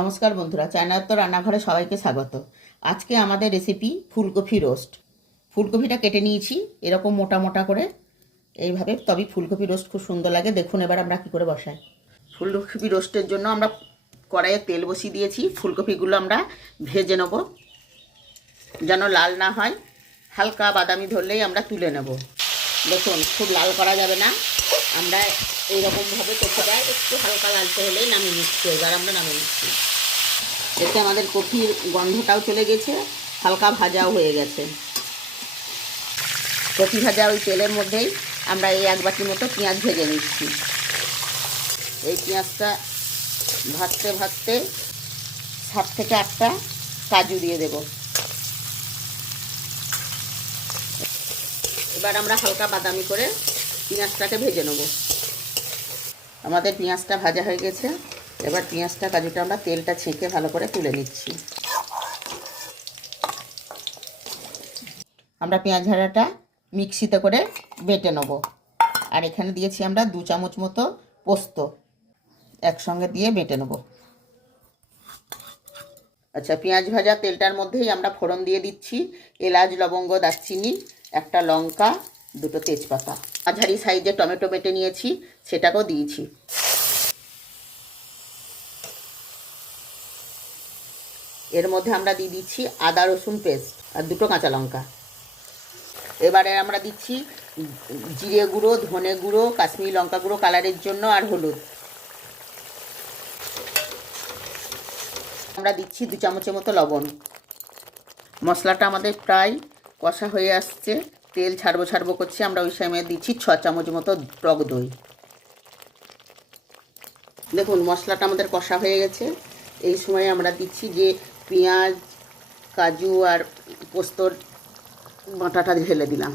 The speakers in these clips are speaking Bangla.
নমস্কার বন্ধুরা, চায়নার তো রান্নাঘরে সবাইকে স্বাগত। আজকে আমাদের রেসিপি ফুলকপি রোস্ট। ফুলকপিটা কেটে নিয়েছি এরকম মোটা মোটা করে এইভাবে, তবে ফুলকপি রোস্ট খুব সুন্দর লাগে। দেখুন এবার আমরা কী করে বসাই। ফুলকপি রোস্টের জন্য আমরা কড়াইয়ে তেল বসিয়ে দিয়েছি। ফুলকপিগুলো আমরা ভেজে নেব, যেন লাল না হয়, হালকা বাদামি ধরলেই আমরা তুলে নেব। দেখুন খুব লাল করা যাবে না, আমরা এইরকমভাবে করতে পারি, একটু হালকা লালচে হলেই নামিয়ে নিচ্ছি। এবার আমরা নামিয়ে নিচ্ছি। এতে আমাদের কপির গন্ধটাও চলে গেছে, হালকা ভাজাও হয়ে গেছে। কপি ভাজা ওই তেলের মধ্যেই আমরা এই এক বাটির মতো পেঁয়াজ ভেজে নিচ্ছি। এই পেঁয়াজটা ভাজতে ভাজতে 7 থেকে 8টা কাজু দিয়ে দেব। এবার আমরা হালকা বাদামি করে পেঁয়াজটাকে ভেজে নেব। আমাদের পেঁয়াজটা ভাজা হয়ে গেছে। এবার পেঁয়াজটা কাজুটা আমরা তেলটা ছেঁকে ভালো করে তুলে নিচ্ছি। আমরা পেঁয়াজ ভাজাটা মিক্সিতে করে বেটে নেব। আর এখানে দিয়েছি আমরা 2 চামচ মতো পোস্ত, একসঙ্গে দিয়ে বেটে নেব। আচ্ছা, পেঁয়াজ ভাজা তেলটার মধ্যেই আমরা ফোড়ন দিয়ে দিচ্ছি এলাচ, লবঙ্গ, দারচিনি, একটা লঙ্কা, 2টো তেজপাতা। মাঝারি সাইজে টমেটো বেটে নিয়েছি, সেটাকেও দিয়েছি। এর মধ্যে আমরা দিয়ে দিচ্ছি আদা রসুন পেস্ট আর 2টো কাঁচা লঙ্কা। এবারে আমরা দিচ্ছি জিরে গুঁড়ো, ধনে গুঁড়ো, কাশ্মীরি লঙ্কা গুঁড়ো কালারের জন্য, আর হলুদ। আমরা দিচ্ছি 2 চামচের মতো লবণ। মশলাটা আমাদের প্রায় কষা হয়ে আসছে, তেল ছাড়বো করছে। আমরা ওই সময় দিচ্ছি 6 চামচ মতো টক দই। দেখুন মশলাটা আমাদের কষা হয়ে গেছে। এই সময় আমরা দিচ্ছি যে পেঁয়াজ, কাজু আর পোস্তর বাটাটা ঢেলে দিলাম।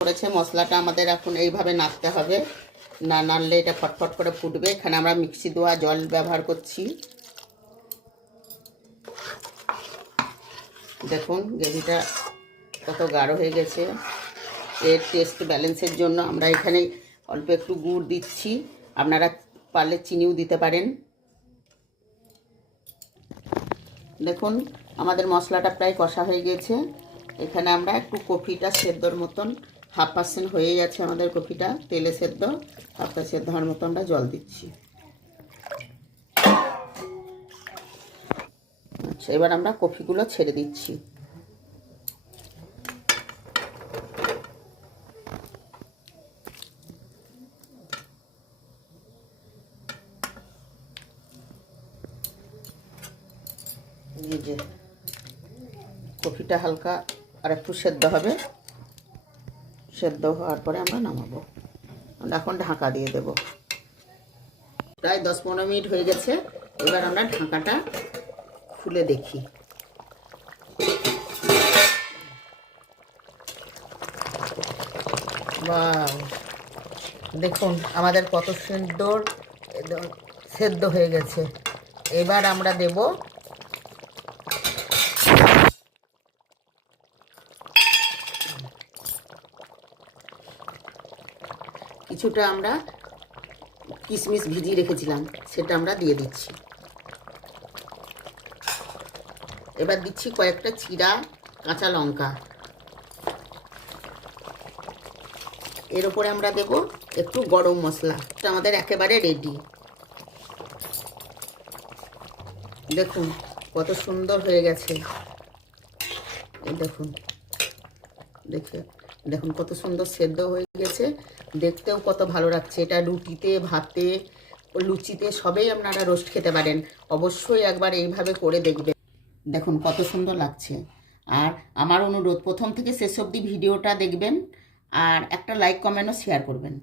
করেছে মশলাটা আমাদের এখন এইভাবে নাড়তে হবে, না নাড়লে এটা ফটফট করে ফুটবে। এখানে আমরা মিক্সি দেওয়া জল ব্যবহার করছি। দেখুন গ্রেভিটা কত গাঢ় হয়ে গেছে। এর টেস্ট ব্যালেন্সের জন্য আমরা এখানে অল্প একটু গুড় দিচ্ছি, আপনারা পারলে চিনিও দিতে পারেন। দেখুন আমাদের মশলাটা প্রায় কষা হয়ে গেছে। এখানে আমরা একটু কপিটা সেদ্ধর মতন 1/2% হয়ে গেছে আমাদের কপিটা, তেলে সেদ্ধ 1/2 সেদ্ধ হওয়ার মতো আমরা জল দিচ্ছি। আচ্ছা, এবার আমরা কপিগুলো ছেড়ে দিচ্ছি। এই যে কপিটা হালকা আর একটু সেদ্ধ হবে, সেদ্ধ হওয়ার পরে আমরা নামাবো। আমরা এখন ঢাকা দিয়ে দেব। প্রায় 10-15 মিনিট হয়ে গেছে। এবার আমরা ঢাকাটা খুলে দেখি। বাহ, দেখুন আমাদের কত সুন্দর সেদ্ধ হয়ে গেছে। এবার আমরা দেব কিছুটা আমরা কিশমিশ ভিজিয়ে রেখেছিলাম, সেটা আমরা দিয়ে দিচ্ছি। এবার দিচ্ছি কয়েকটা চিরা কাঁচা লঙ্কা। এর উপরে আমরা দেব একটু গরম মশলা। এটা আমাদের একেবারে রেডি। দেখুন কত সুন্দর হয়ে গেছে। এই দেখুন, দেখুন কত সুন্দর সেদ্ধ হয়ে গেছে, দেখতেও কত ভালো লাগছে। এটা রুটিতে, ভাতে, লুচিতে সবেই আপনারা রোস্ট খেতে পারেন। অবশ্যই একবার এইভাবে করে দেখবেন। দেখুন কত সুন্দর লাগছে। আর আমার অনুরোধ, প্রথম থেকে শেষ অবধি ভিডিওটা দেখবেন আর একটা লাইক, কমেন্ট ও শেয়ার করবেন।